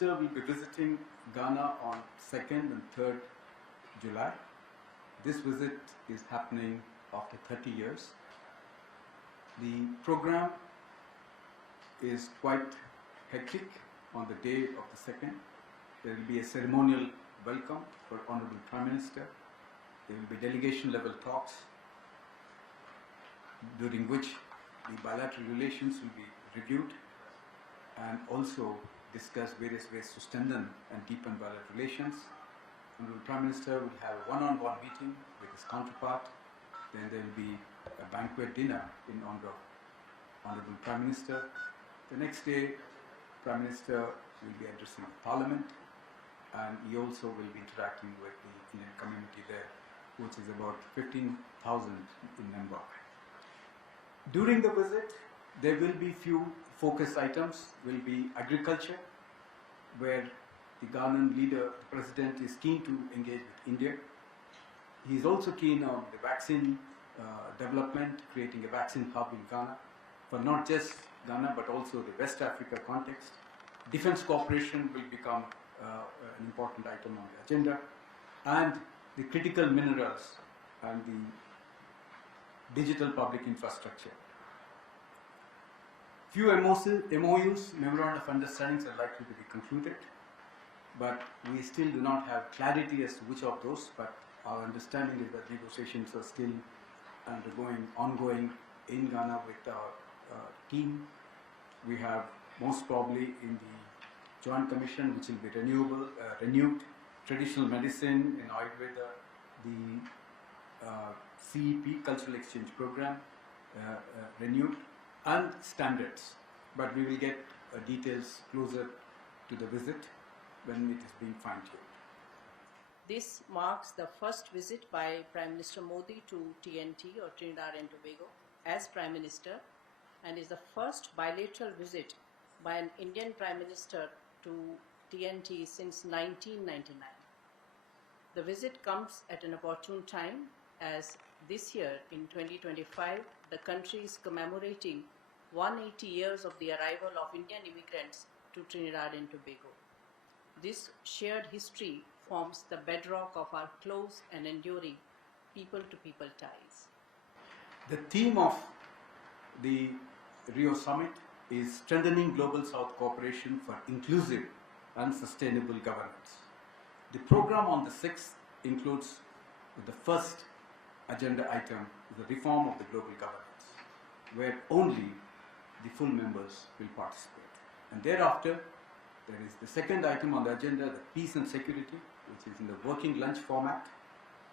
Minister will be visiting Ghana on 2nd and 3rd July. This visit is happening after 30 years. The program is quite hectic on the day of the 2nd. There will be a ceremonial welcome for Honorable Prime Minister. There will be delegation level talks during which the bilateral relations will be reviewed and also discuss various ways to strengthen and deepen bilateral relations. Honorable Prime Minister will have a one-on-one meeting with his counterpart. Then there will be a banquet dinner in honor of Honorable Prime Minister. The next day, Prime Minister will be addressing the Parliament, and he also will be interacting with the Indian community there, which is about 15,000 in number. During the visit, there will be few focus items. Will be agriculture, where the Ghanaian leader, the president, is keen to engage with India. He is also keen on the vaccine development, creating a vaccine hub in Ghana, for not just Ghana but also the West Africa context. Defense cooperation will become an important item on the agenda, and the critical minerals and the digital public infrastructure. Few MOUs, Memorandum of Understandings, are likely to be concluded, but we still do not have clarity as to which of those, but our understanding is that negotiations are still ongoing in Ghana with our team. We have most probably in the Joint Commission, which will be renewed, traditional medicine in Ayurveda, the CEP, Cultural Exchange Program, renewed, and standards. But we will get details closer to the visit when it is being fine-tuned. This marks the first visit by Prime Minister Modi to TNT, or Trinidad and Tobago, as Prime Minister, and is the first bilateral visit by an Indian Prime Minister to TNT since 1999. The visit comes at an opportune time, as this year in 2025 the country is commemorating 180 years of the arrival of Indian immigrants to Trinidad and Tobago. This shared history forms the bedrock of our close and enduring people-to-people ties. The theme of the Rio Summit is strengthening global South cooperation for inclusive and sustainable governance. The program on the 6th includes the first agenda item, the reform of the global governance, where only the full members will participate. And thereafter, there is the second item on the agenda, the peace and security, which is in the working lunch format,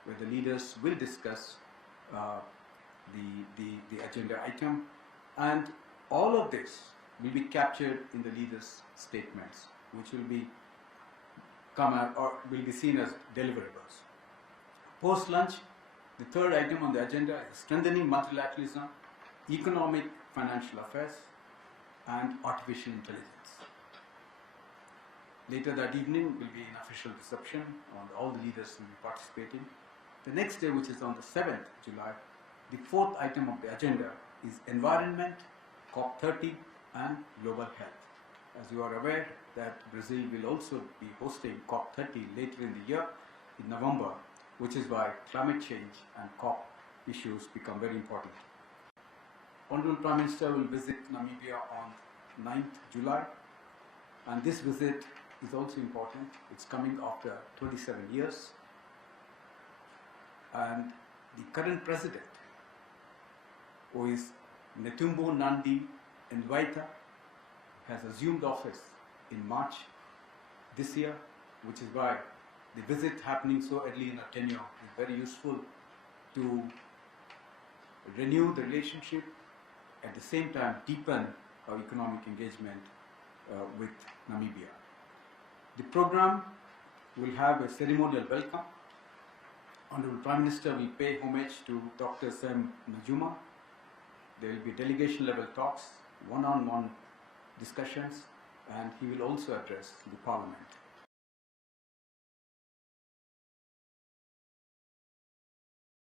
where the leaders will discuss the agenda item, and all of this will be captured in the leaders' statements, which will be will be seen as deliverables. Post lunch, the third item on the agenda is strengthening multilateralism, economic financial affairs, and artificial intelligence. Later that evening will be an official reception, and all the leaders will be participating. The next day, which is on the 7th July, the fourth item of the agenda is environment, COP30, and global health. As you are aware that Brazil will also be hosting COP30 later in the year, in November, which is why climate change and COP issues become very important. Honorable Prime Minister will visit Namibia on 9th July, and this visit is also important. It's coming after 27 years, and the current president, who is Netumbo Nandi Ndaitwah, has assumed office in March this year, which is why the visit happening so early in our tenure is very useful to renew the relationship, at the same time deepen our economic engagement with Namibia. The program will have a ceremonial welcome. Honorable Prime Minister will pay homage to Dr. Sam Nujoma. There will be delegation level talks, one-on-one discussions, and he will also address the Parliament.